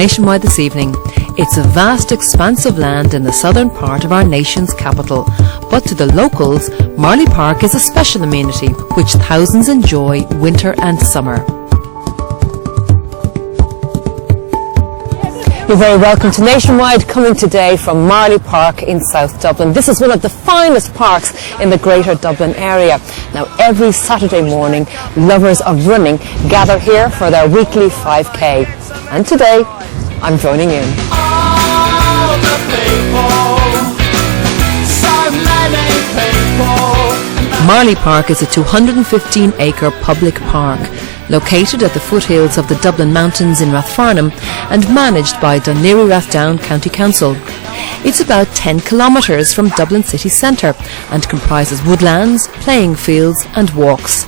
Nationwide this evening. It's a vast expanse of land in the southern part of our nation's capital, but to the locals, Marlay Park is a special amenity which thousands enjoy winter and summer. You're very welcome to Nationwide, coming today from Marlay Park in South Dublin. This is one of the finest parks in the Greater Dublin area. Now, every Saturday morning, lovers of running gather here for their weekly 5K. And today, I'm joining in. Marlay Park is a 215-acre public park located at the foothills of the Dublin Mountains in Rathfarnham and managed by Laoghaire-Rathdown County Council. It's about 10 kilometres from Dublin city centre and comprises woodlands, playing fields and walks.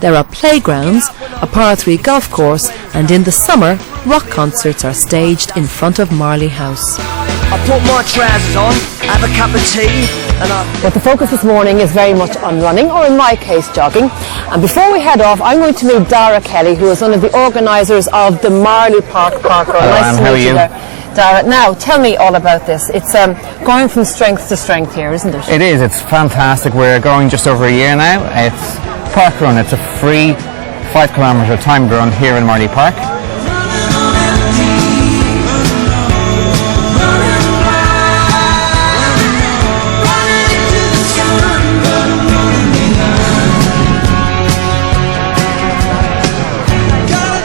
There are playgrounds, a par 3 golf course, and in the summer, rock concerts are staged in front of Marlay House. I put my trousers on, have a cup of tea, But the focus this morning is very much on running, or in my case, jogging. And before we head off, I'm going to meet Dara Kelly, who is one of the organisers of the Marlay Park Parkrun. Nice to meet you there, Dara. Now, tell me all about this. It's going from strength to strength here, isn't it? It is. It's fantastic. We're going just over a year now. It's Parkrun. It's a free 5 kilometre timed run here in Marlay Park.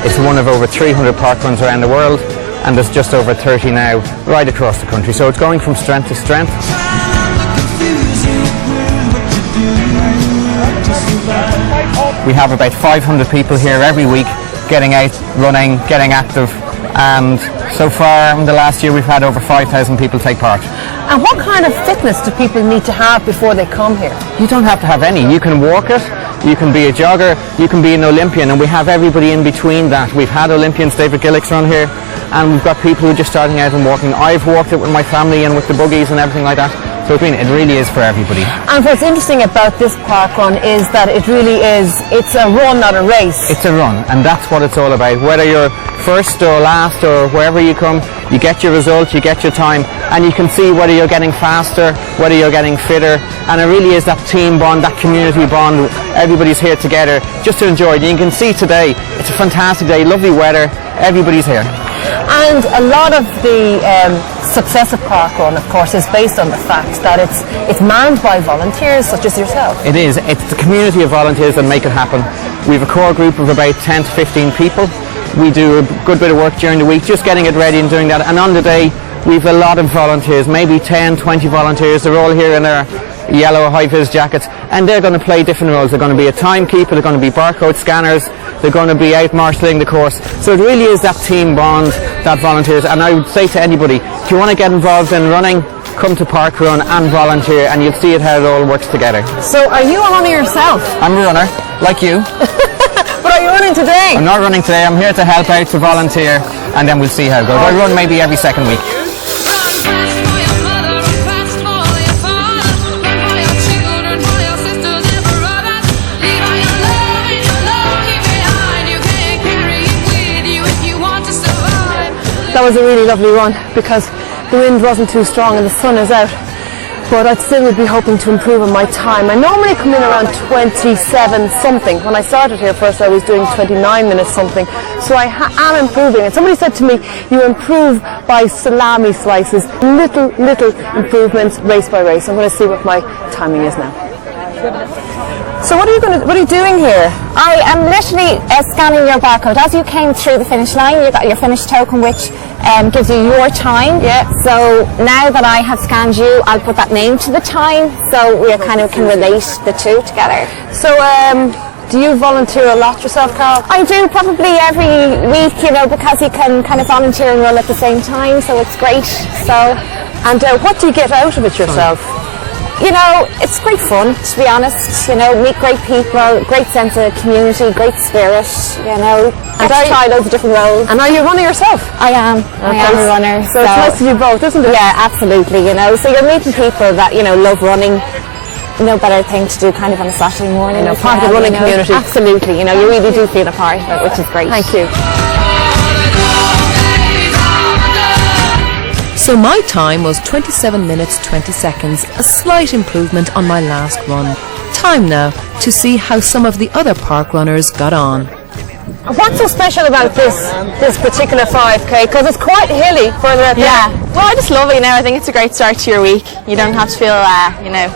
It's one of over 300 parkruns around the world, and there's just over 30 now right across the country. So it's going from strength to strength. We have about 500 people here every week getting out, running, getting active, and so far in the last year we've had over 5,000 people take part. And what kind of fitness do people need to have before they come here? You don't have to have any. You can walk it, you can be a jogger, you can be an Olympian, and we have everybody in between that. We've had Olympians, David Gillick's run here, and we've got people who are just starting out and walking. I've walked it with my family and with the buggies and everything like that. So it really is for everybody. And what's interesting about this park run is that it really is, it's a run, not a race. It's a run, and that's what it's all about. Whether you're first or last or wherever you come, you get your result, you get your time, and you can see whether you're getting faster, whether you're getting fitter, and it really is that team bond, that community bond. Everybody's here together just to enjoy it. And you can see today, it's a fantastic day, lovely weather, everybody's here. And a lot of the success of Parkrun, of course, is based on the fact that it's manned by volunteers such as yourself. It is. It's the community of volunteers that make it happen. We have a core group of about 10 to 15 people. We do a good bit of work during the week, just getting it ready and doing that. And on the day, we have a lot of volunteers, maybe 10, 20 volunteers. They're all here in their yellow high-vis jackets, and they're going to play different roles. They're going to be a timekeeper, they're going to be barcode scanners, they're going to be out marshalling the course. So it really is that team bond, that volunteers. And I would say to anybody, if you want to get involved in running, come to Parkrun and volunteer, and you'll see it how it all works together. So are you a runner yourself? I'm a runner, like you. But are you running today? I'm not running today. I'm here to help out, to volunteer, and then we'll see how it goes. I run maybe every second week. That was a really lovely run because the wind wasn't too strong and the sun is out. But I still would be hoping to improve on my time. I normally come in around 27 something. When I started here first I was doing 29 minutes something. So I am improving. And somebody said to me, you improve by salami slices, little improvements race by race. I'm going to see what my timing is now. So what are you doing here? I am literally scanning your barcode. As you came through the finish line, you got your finish token, which gives you your time. Yeah. So now that I have scanned you, I'll put that name to the time, so we kind of can relate the two together. So do you volunteer a lot yourself, Carol? I do, probably every week, because you can kind of volunteer and run at the same time, so it's great. So, and what do you get out of it yourself? It's great fun, to be honest. Meet great people, great sense of community, great spirit, and try loads of different roles. And are you a runner yourself? I am. Okay. I am a runner. So it's nice to do both, isn't it? Yeah, absolutely. So you're meeting people that, love running. No better thing to do kind of on a Saturday morning. Part of the running community. Absolutely. You really do feel a part of it, which is great. Thank you. So my time was 27 minutes 20 seconds, a slight improvement on my last run. Time now to see how some of the other park runners got on. What's so special about this particular 5K? Because it's quite hilly further out there. Yeah, well, I just love it, you know. I think it's a great start to your week. You don't have to feel, you know,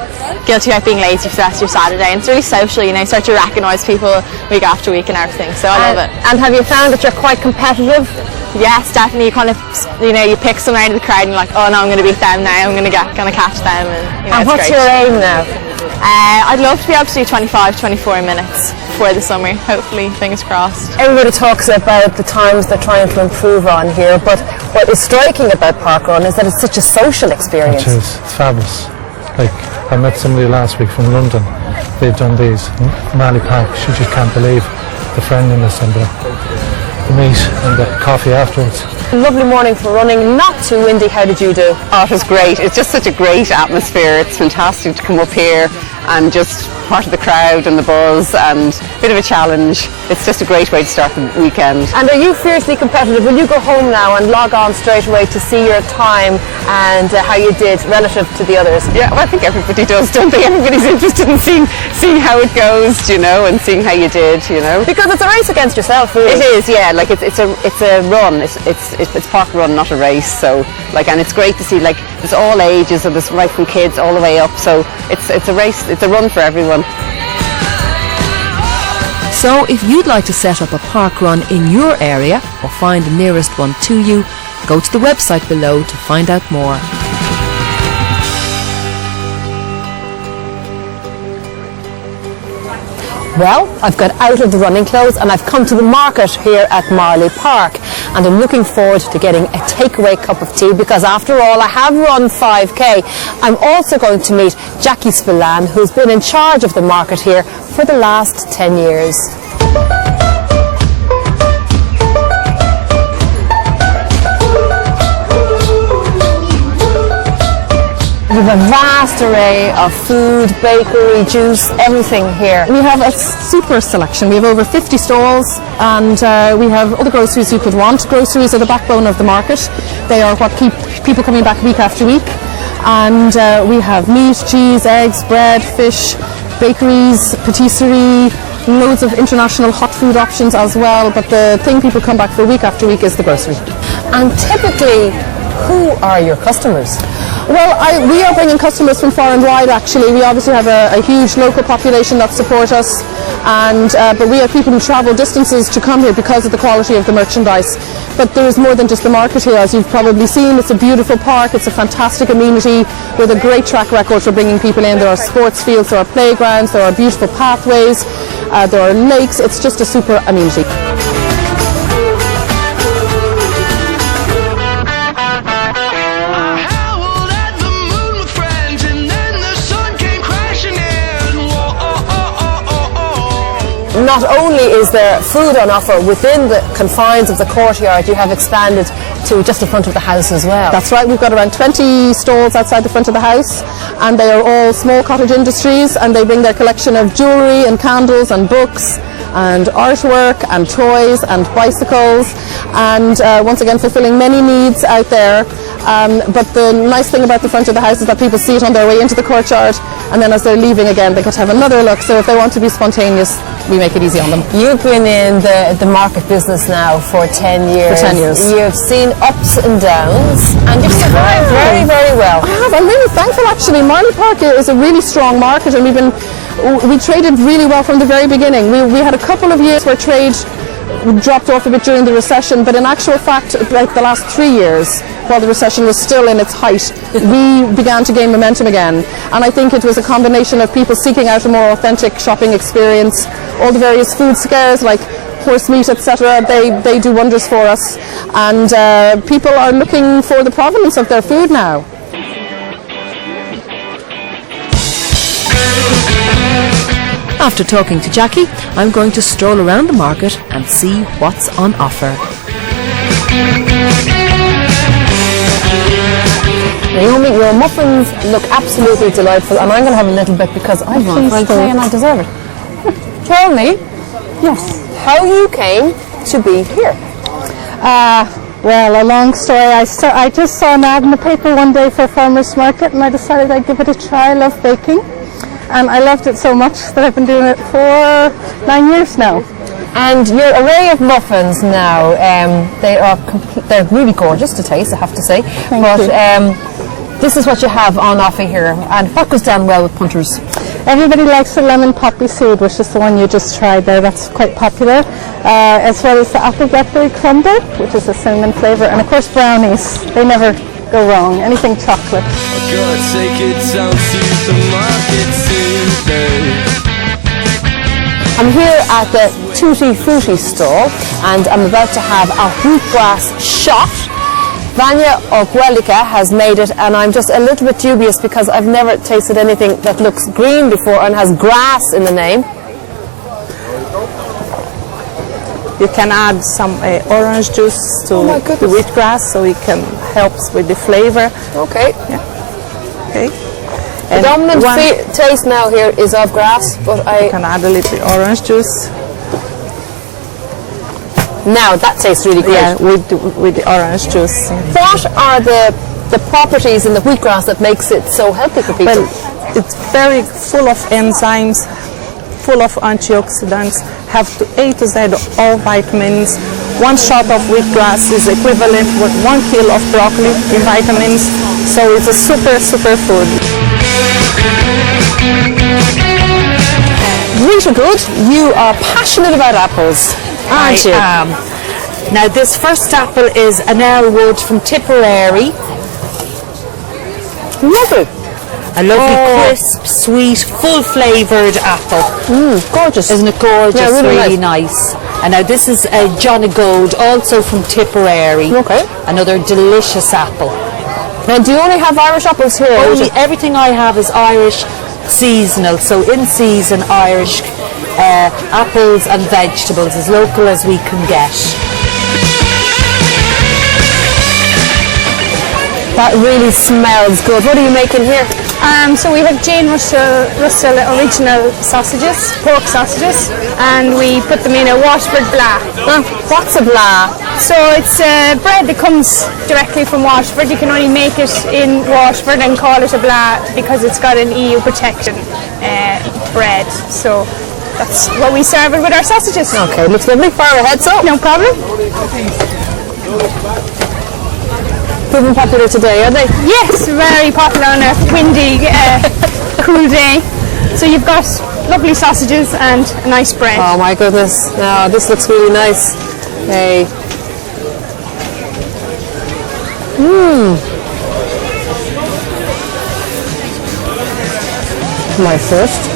guilty about being late if that's your Saturday. And it's really social, you know, you start to recognise people week after week and everything. So I love it. And have you found that you're quite competitive? Yes, definitely. You kind of, you know, you pick someone out of the crowd and you're like, oh no, I'm going to beat them now. I'm going to catch them. And, you know, And what's great. your aim now? I'd love to be able to do 24 minutes before the summer, hopefully, fingers crossed. Everybody talks about the times they're trying to improve on here, but what is striking about parkrun is that it's such a social experience. It is. It's fabulous. Like, I met somebody last week from London. They've done these. Marlay Park. She just can't believe the friendliness and the meat and the coffee afterwards. Lovely morning for running, not too windy. How did you do? Oh, it was great. It's just such a great atmosphere. It's fantastic to come up here and just part of the crowd and the buzz and a bit of a challenge. It's just a great way to start the weekend. And are you fiercely competitive? Will you go home now and log on straight away to see your time and how you did relative to the others? Yeah, well, I think everybody does, don't they? Everybody's interested in seeing how it goes, you know, and seeing how you did, you know. Because it's a race against yourself, really. It is, yeah. Like it's a run. It's park run, not a race. So and it's great to see, like, there's all ages and there's right from kids all the way up. So it's a race. It's a run for everyone. So if you'd like to set up a park run in your area or find the nearest one to you, go to the website below to find out more. Well, I've got out of the running clothes and I've come to the market here at Marlay Park, and I'm looking forward to getting a takeaway cup of tea because after all I have run 5K. I'm also going to meet Jackie Spillane, who's been in charge of the market here for the last 10 years. We have a vast array of food, bakery, juice, everything here. We have a super selection. We have over 50 stalls and we have all the groceries you could want. Groceries are the backbone of the market. They are what keep people coming back week after week. And we have meat, cheese, eggs, bread, fish, bakeries, patisserie, loads of international hot food options as well. But the thing people come back for week after week is the grocery. And typically, who are your customers? Well, we are bringing customers from far and wide actually. We obviously have a huge local population that support us, and but we have people who travel distances to come here because of the quality of the merchandise. But there is more than just the market here, as you've probably seen. It's a beautiful park, it's a fantastic amenity with a great track record for bringing people in. There are sports fields, there are playgrounds, there are beautiful pathways, there are lakes. It's just a super amenity. Not only is there food on offer within the confines of the courtyard, you have expanded to just the front of the house as well. That's right, we've got around 20 stalls outside the front of the house, and they are all small cottage industries, and they bring their collection of jewellery and candles and books and artwork and toys and bicycles, and once again fulfilling many needs out there. But the nice thing about the front of the house is that people see it on their way into the courtyard, and then as they're leaving again they get to have another look. So if they want to be spontaneous, we make it easy on them. You've been in the market business now for 10 years. For 10 years. You've seen ups and downs, and you've survived very, very well. I have. I'm really thankful actually. Marlay Park is a really strong market, and we traded really well from the very beginning. We had a couple of years where trade dropped off a bit during the recession, but in actual fact, like the last 3 years, while the recession was still in its height, we began to gain momentum again. And I think it was a combination of people seeking out a more authentic shopping experience. All the various food scares like horse meat, etc., they do wonders for us. And people are looking for the provenance of their food now. After talking to Jackie, I'm going to stroll around the market and see what's on offer. Naomi, your muffins look absolutely delightful, and I'm going to have a little bit because I'm free and I deserve it. Tell me, Yes. how you came to be here. Well, a long story. I just saw an ad in the paper one day for a farmer's market, and I decided I'd give it a try. I love baking, and I loved it so much that I've been doing it for 9 years now. And your array of muffins now, they're really gorgeous to taste, I have to say. Thank you. This is what you have on offer here. And what goes down well with punters? Everybody likes the lemon poppy seed, which is the one you just tried there. That's quite popular. As well as the apple blackberry crumble, which is a cinnamon flavour. And of course brownies. They never go wrong. Anything chocolate. I gotta take it down to the market today. I'm here at the Tutti Frutti stall, and I'm about to have a wheatgrass shot. Vanya Ogwelika has made it, and I'm just a little bit dubious because I've never tasted anything that looks green before and has grass in the name. You can add some orange juice to the wheatgrass, so it can help with the flavor. Okay. Yeah. Okay. The dominant taste now here is of grass, but You can add a little orange juice. Now that tastes really great. Yeah, with the orange juice. What are the properties in the wheatgrass that makes it so healthy for people? Well, it's very full of enzymes, full of antioxidants, have A to Z all vitamins. One shot of wheatgrass is equivalent with 1 kilo of broccoli in vitamins, so it's a super food. Rita Good, you are passionate about apples, aren't you? I am. Now this first apple is an Elwood from Tipperary. Lovely. A lovely crisp, sweet, full flavoured apple. Gorgeous. Isn't it gorgeous? Yeah, really nice. And now this is a Johnny Gold, also from Tipperary. Okay. Another delicious apple. Now do you only have Irish apples here? Only everything I have is Irish seasonal, so in season Irish apples and vegetables, as local as we can get. That really smells good. What are you making here? So we have Jane Russell original sausages, pork sausages, and we put them in a Washford blah. What's a blah? So it's bread that comes directly from Washford. You can only make it in Washford and call it a blah because it's got an EU protection bread. So that's what we serve it with our sausages. Okay, looks lovely. Fire ahead, so. No problem. Proving popular today, are they? Yes, very popular on a windy, cool day. So you've got lovely sausages and a nice bread. Oh my goodness. Now this looks really nice. Hey. My first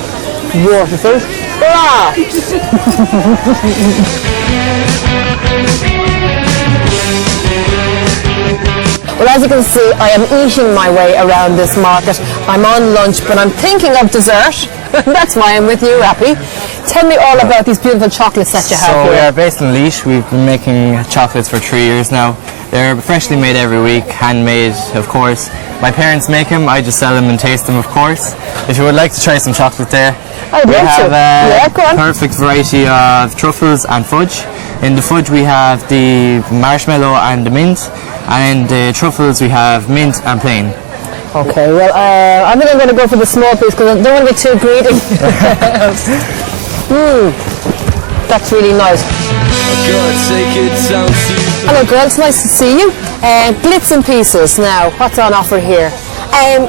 waterful. Hurrah! Well, as you can see, I am eating my way around this market. I'm on lunch, but I'm thinking of dessert. That's why I'm with you, Rappy. Tell me all about these beautiful chocolates that you have So here. we are based in Laois. We've been making chocolates for 3 years now. They're freshly made every week, handmade, of course. My parents make them, I just sell them and taste them, of course. If you would like to try some chocolate there, I'd we love have to. a Go on. perfect variety of truffles and fudge. In the fudge we have the marshmallow and the mint, and in the truffles we have mint and plain. Okay, well, I think I'm going to go for the small piece because I don't want to be too greedy. That's really nice. Hello girls, nice to see you. Glitz and Pieces now, what's on offer here?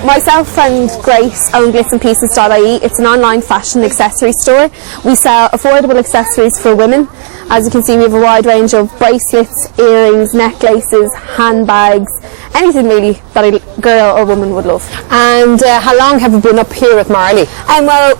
Myself and Grace own glittsandpieces.ie. It's an online fashion accessory store. We sell affordable accessories for women. As you can see, we have a wide range of bracelets, earrings, necklaces, handbags, anything really that a girl or woman would love. And how long have you been up here at Marlay? Well,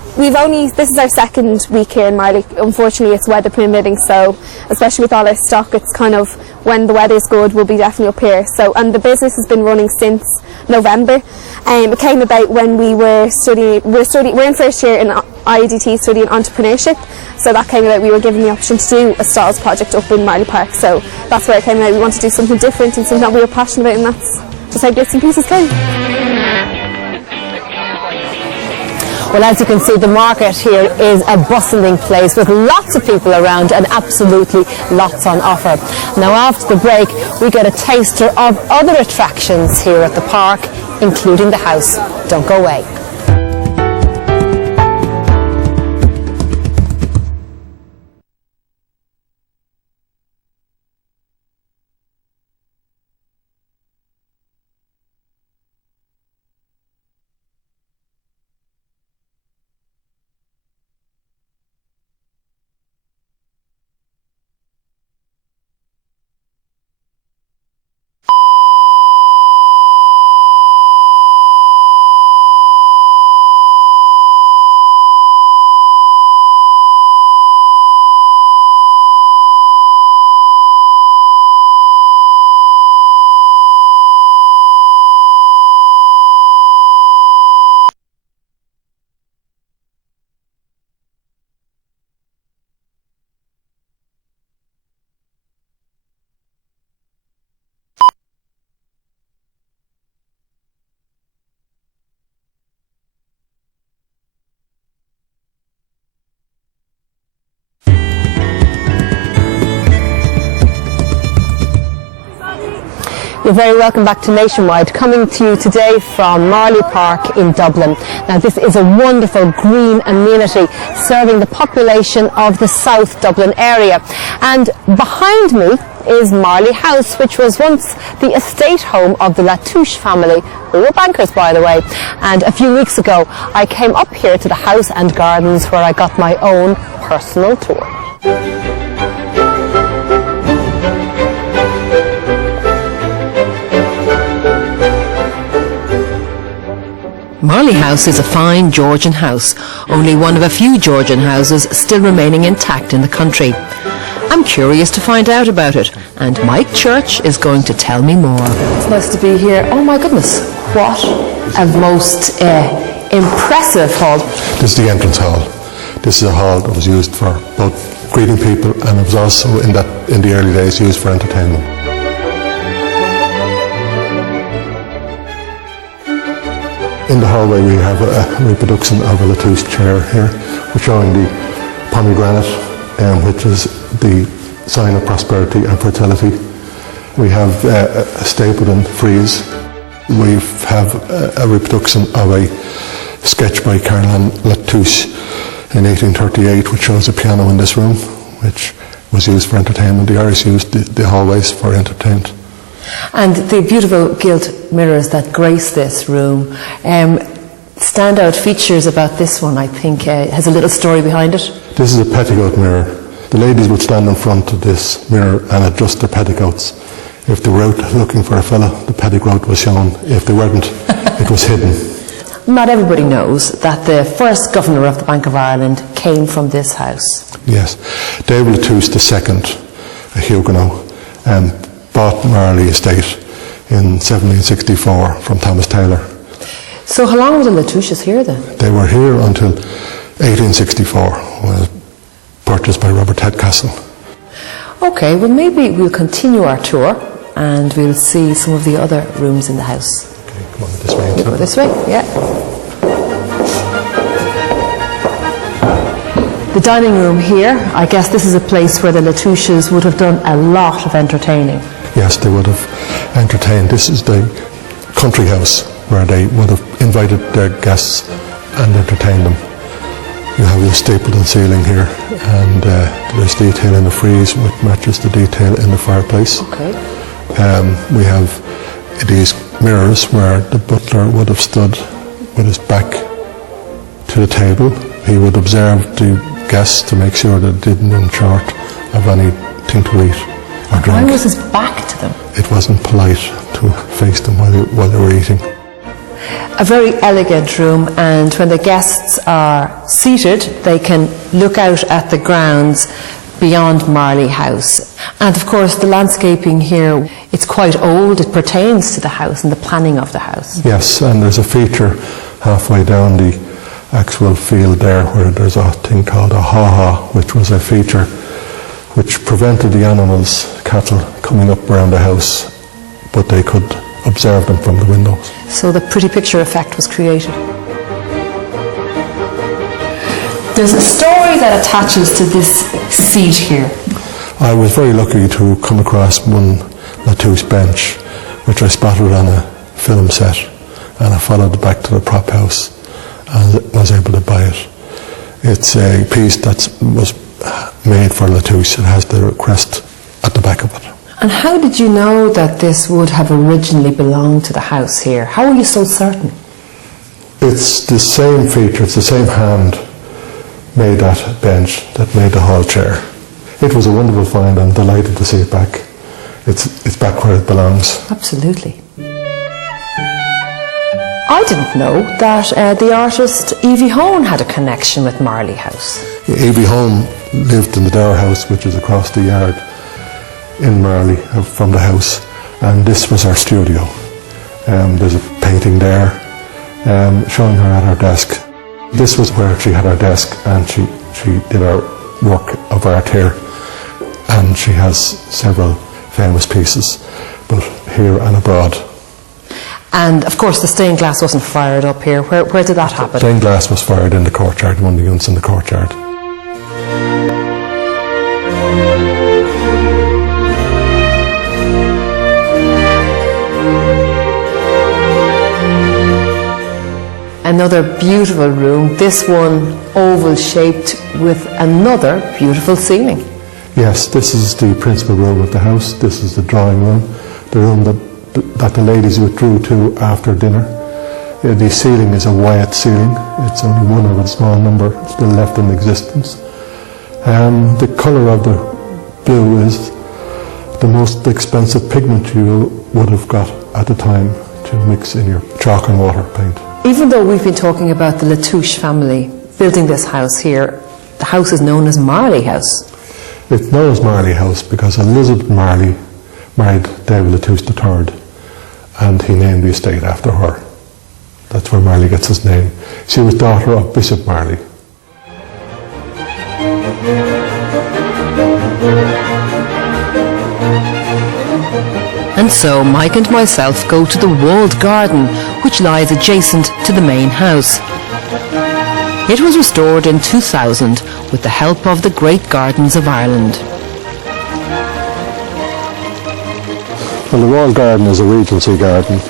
this is our second week here in Marlay. Unfortunately, it's weather permitting, so especially with all our stock, it's kind of when the weather's good, we'll be definitely up here. So, and the business has been running since November. It came about when we were studying. We're in first year in IEDT studying entrepreneurship. So that came about. We were given the option to do a stalls project up in Marlay Park. So that's where it came out. We wanted to do something different and something that we were passionate about, and that's just how Glitz and Pieces came. Well, as you can see, the market here is a bustling place with lots of people around and absolutely lots on offer. Now, after the break, we get a taster of other attractions here at the park, including the house. Don't go away. You're very welcome back to Nationwide, coming to you today from Marlay Park in Dublin. Now, this is a wonderful green amenity serving the population of the South Dublin area. And behind me is Marlay House, which was once the estate home of the Latouche family, who were bankers, by the way. And a few weeks ago, I came up here to the house and gardens where I got my own personal tour. Marlay House is a fine Georgian house, only one of a few Georgian houses still remaining intact in the country. I'm curious to find out about it, and Mike Church is going to tell me more. It's nice to be here. Oh my goodness, what a most impressive hall. This is the entrance hall. This is a hall that was used for both greeting people, and it was also in the early days used for entertainment. In the hallway we have a reproduction of a Latouche chair here. We're showing the pomegranate, which is the sign of prosperity and fertility. We have a Stapleton frieze. We have a reproduction of a sketch by Caroline Latouche in 1838, which shows a piano in this room, which was used for entertainment. The Irish used the hallways for entertainment. And the beautiful gilt mirrors that grace this room, standout features about this one, I think, has a little story behind it. This is a petticoat mirror. The ladies would stand in front of this mirror and adjust their petticoats. If they were out looking for a fella, the petticoat was shown. If they weren't, it was hidden. Not everybody knows that the first governor of the Bank of Ireland came from this house. Yes. David Latouche II, a Huguenot, bought Marlay Estate in 1764 from Thomas Taylor. So how long were the Latouches here then? They were here until 1864, when it was purchased by Robert Tedcastle. Okay, well maybe we'll continue our tour and we'll see some of the other rooms in the house. Okay, come on this way. We'll go this way, yeah. The dining room here, I guess this is a place where the Latouches would have done a lot of entertaining. Yes, they would have entertained. This is the country house where they would have invited their guests and entertained them. You have your Stapleton ceiling here, and there's detail in the frieze which matches the detail in the fireplace. Okay. We have these mirrors where the butler would have stood with his back to the table. He would observe the guests to make sure that they didn't run short of anything to eat or drink. Why was his back to them? It wasn't polite to face them while they were eating. A very elegant room, and when the guests are seated they can look out at the grounds beyond Marlay House. And of course the landscaping here, it's quite old, it pertains to the house and the planning of the house. Yes, and there's a feature halfway down the actual field there where there's a thing called a ha-ha, which was a feature which prevented the animals, cattle, coming up around the house, but they could observe them from the windows. So the pretty picture effect was created. There's a story that attaches to this seat here. I was very lucky to come across one Latouche bench, which I spotted on a film set, and I followed it back to the prop house and was able to buy it. It's a piece that was made for Latouche. It has the crest at the back of it. And how did you know that this would have originally belonged to the house here? How are you so certain? It's the same feature, it's the same hand made that bench that made the hall chair. It was a wonderful find. I'm delighted to see it back. It's back where it belongs. Absolutely. I didn't know that the artist Evie Hone had a connection with Marlay House. Evie Hone lived in the Dower House, which is across the yard in Marlay from the house, and this was her studio. There's a painting there showing her at her desk. This was where she had her desk, and she did her work of art here, and she has several famous pieces, both here and abroad. And of course the stained glass wasn't fired up here. Where did that happen? Stained glass was fired in the courtyard, one of the units in the courtyard. Another beautiful room, this one oval shaped with another beautiful ceiling. Yes, this is the principal room of the house. This is the drawing room, the room that the ladies withdrew to after dinner. The ceiling is a Wyatt ceiling. It's only one of a small number still left in existence. The colour of the blue is the most expensive pigment you would have got at the time to mix in your chalk and water paint. Even though we've been talking about the Latouche family building this house here, the house is known as Marlay House. It's known as Marlay House because Elizabeth Marlay married David Latouche III, and he named the estate after her. That's where Marlay gets his name. She was daughter of Bishop Marlay. And so Mike and myself go to the walled garden, which lies adjacent to the main house. It was restored in 2000 with the help of the Great Gardens of Ireland. Well, the walled garden is a Regency garden.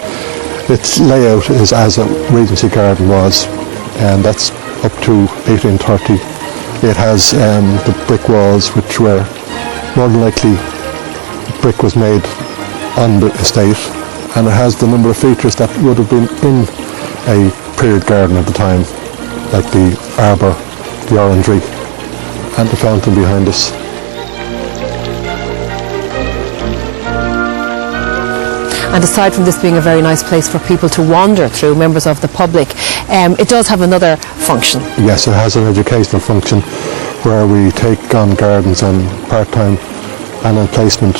Its layout is as a Regency garden was, and that's up to 1830. It has the brick walls, which were more than likely brick was made on the estate, and it has the number of features that would have been in a period garden at the time, like the arbour, the orangery, and the fountain behind us. And aside from this being a very nice place for people to wander through, members of the public, it does have another function. Yes, it has an educational function where we take on gardens and part-time and on placement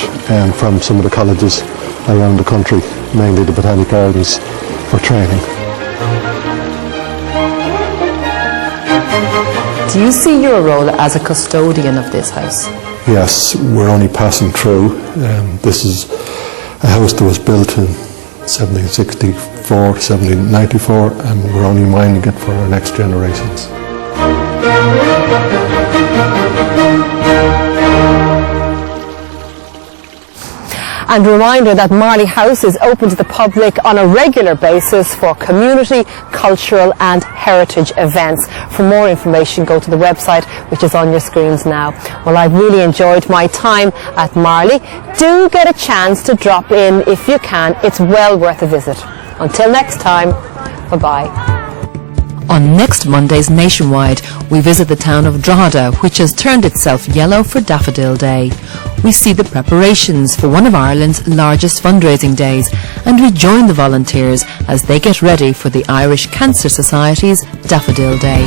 from some of the colleges around the country, mainly the Botanic Gardens, for training. Do you see your role as a custodian of this house? Yes, we're only passing through. This is a house that was built in 1764, 1794, and we're only minding it for our next generations. And a reminder that Marlay House is open to the public on a regular basis for community, cultural and heritage events. For more information, go to the website, which is on your screens now. Well, I've really enjoyed my time at Marlay. Do get a chance to drop in if you can. It's well worth a visit. Until next time, bye-bye. On next Monday's Nationwide, we visit the town of Drogheda, which has turned itself yellow for Daffodil Day. We see the preparations for one of Ireland's largest fundraising days, and we join the volunteers as they get ready for the Irish Cancer Society's Daffodil Day.